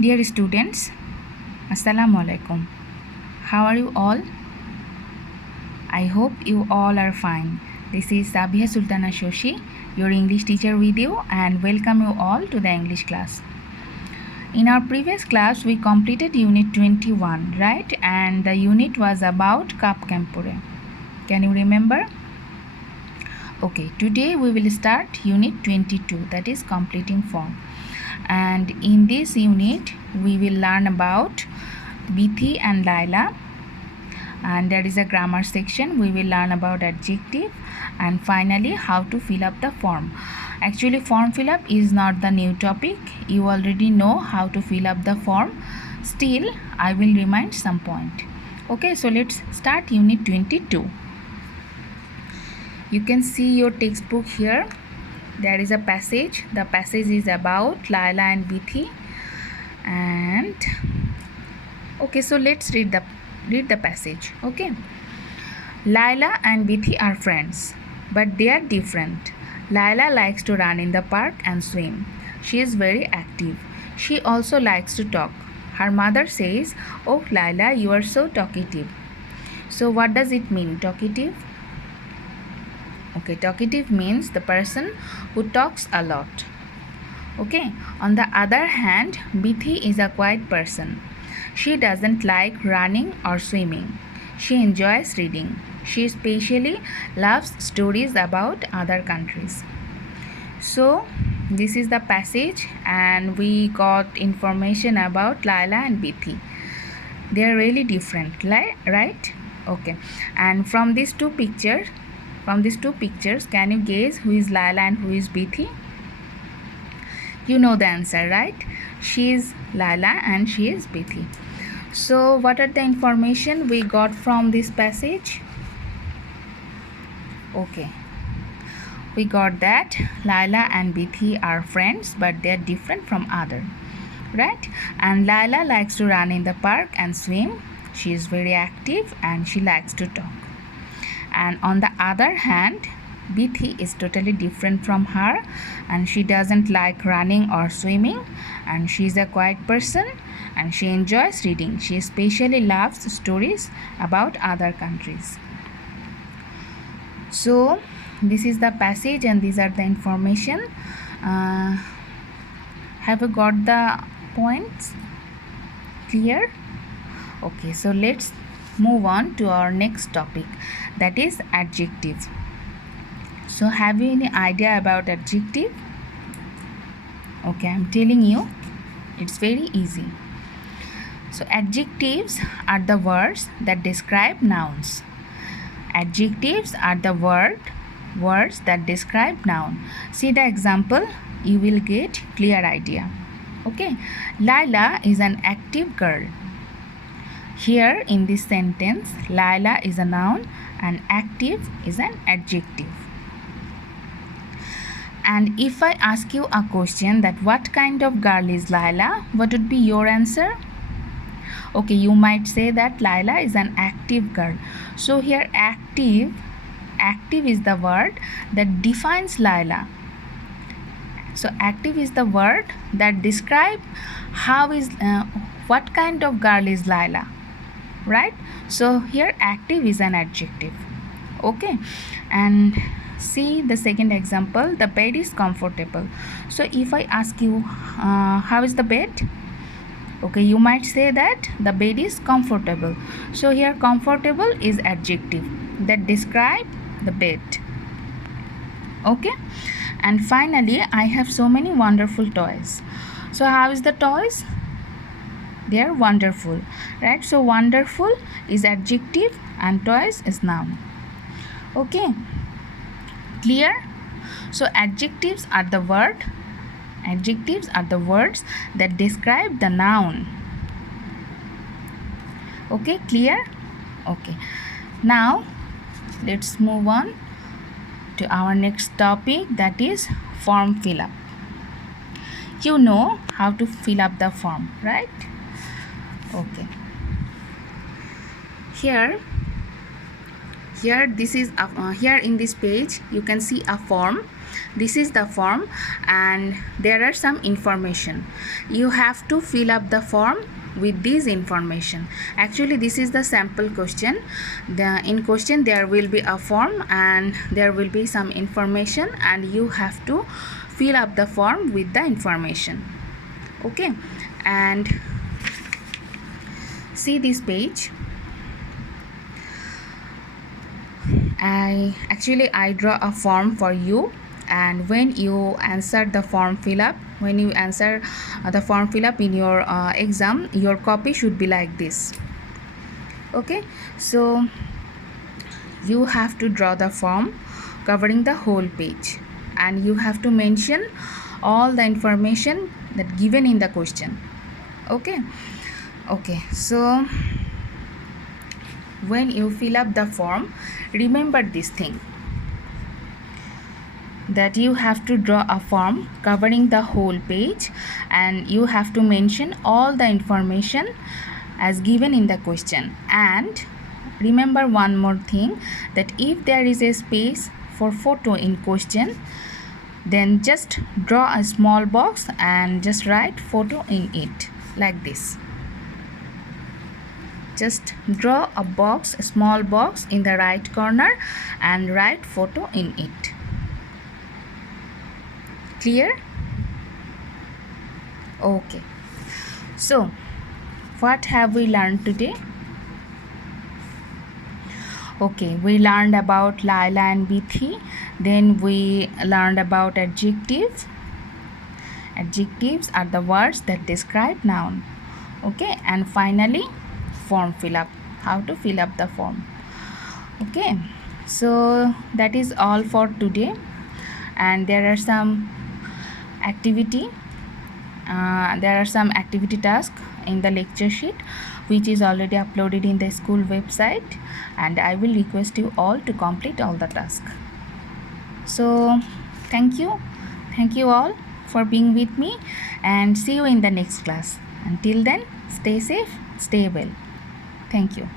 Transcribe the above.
Dear students, Assalamu alaikum. How are you all? I hope you all are fine. This is Sabia Sultana Shoshi, your English teacher with you, and welcome you all to the English class. In our previous class, we completed Unit 21, right? And the unit was about Kap Kempure. Can you remember? Okay, today we will start Unit 22, that is completing form. And in this unit, we will learn about Bithi and Laila. And there is a grammar section. We will learn about adjective, and finally how to fill up the form. Actually, form fill up is not the new topic. You already know how to fill up the form. Still, I will remind some point. Okay, so let's start Unit 22. You can see your textbook here. There is a passage. The passage is about Laila and Bithi. And okay, so let's read the passage. Okay, Laila and Bithi are friends, but they are different. Laila likes to run in the park and swim. She is very active. She also likes to talk. Her mother says, "Oh Laila, you are so talkative." So what does it mean, talkative? Okay, talkative means the person who talks a lot. Okay, on the other hand, Bithi is a quiet person. She doesn't like running or swimming. She enjoys reading. She especially loves stories about other countries. So, this is the passage, and we got information about Laila and Bithi. They are really different, right? Okay, and from these two pictures, can you guess who is Laila and who is Bithi? You know the answer, right? She is Laila and she is Bithi. So what are the information we got from this passage? Okay, we got that Laila and Bithi are friends, but they are different from other, right? And Laila likes to run in the park and swim. She is very active and she likes to talk. And on the other hand, Bithi is totally different from her, and she doesn't like running or swimming, and she is a quiet person and she enjoys reading. She especially loves stories about other countries. So this is the passage and these are the information. Have you got the points clear? Okay, so let's move on to our next topic, that is adjective. So have you any idea about adjective? Okay, I'm telling you, it's very easy. So adjectives are the words that describe nouns. Adjectives are the words that describe noun. See the example, you will get clear idea. Okay, Laila is an active girl. Here in this sentence, Laila is a noun and active is an adjective. And if I ask you a question that what kind of girl is Laila, what would be your answer? Okay, you might say that Laila is an active girl. So here active is the word that defines Laila. So active is the word that describe what kind of girl is Laila, right? So here active is an adjective. Okay, and see the second example, the bed is comfortable. So if I ask you how is the bed, okay, you might say that the bed is comfortable. So here comfortable is adjective that describe the bed. Okay, and finally I have so many wonderful toys. So how is the toys? They are wonderful, right? So wonderful is adjective and toys is noun. Okay, clear? So adjectives are the words that describe the noun. Okay, clear? Okay, now let's move on to our next topic, that is form fill up. You know how to fill up the form, right? Okay, here this is here in this page you can see a form. This is the form and there are some information. You have to fill up the form with this information. Actually this is the sample question. In question there will be a form and there will be some information and you have to fill up the form with the information. Okay, and see this page. I draw a form for you, and when you answer the form fill up, when you answer the form fill up in your exam, your copy should be like this. Okay, so you have to draw the form covering the whole page and you have to mention all the information that given in the question. Okay, so when you fill up the form, remember this thing, that you have to draw a form covering the whole page and you have to mention all the information as given in the question. And remember one more thing, that if there is a space for photo in question, then just draw a small box and just write photo in it, like this. Just draw a box, a small box in the right corner and write photo in it. Clear? Okay, so what have we learned today? Okay, we learned about Laila and Bithi. Then we learned about adjectives. Adjectives are the words that describe noun. Okay, and finally form fill up, how to fill up the form. Okay, so that is all for today, and there are some activity tasks in the lecture sheet which is already uploaded in the school website, and I will request you all to complete all the tasks. So thank you all for being with me, and see you in the next class. Until then, stay safe, stay well. Thank you.